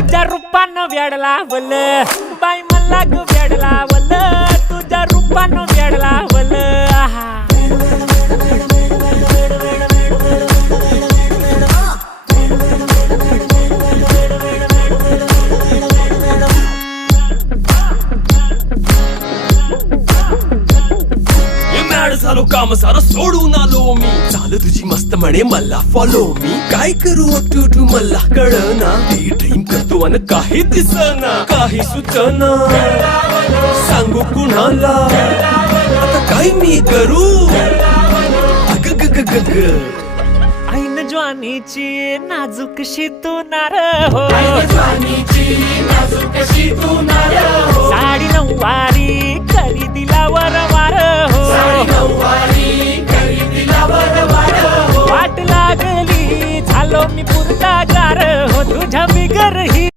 तुझ्या रूपानं वेड लावल बाई मला ग वेड लावल तुझ्या रूपानं वेड लावल झालो काम सारं सोडून आलो मी चाल तुझी मस्त म्हणे मला फॉलो मी काय करू टू मला कळना ड्रीम करतो आणि काही दिसना काही सुचना सांगू कुणाला आता काय मी करू अग ग ग ग ग ऐन ज्वानीची नाजूकशी तू नार हो साडी नऊवारी करी दिला वरवार हो वाट लागली झालो मी पुरता गार हो तुझ्या बिगर ही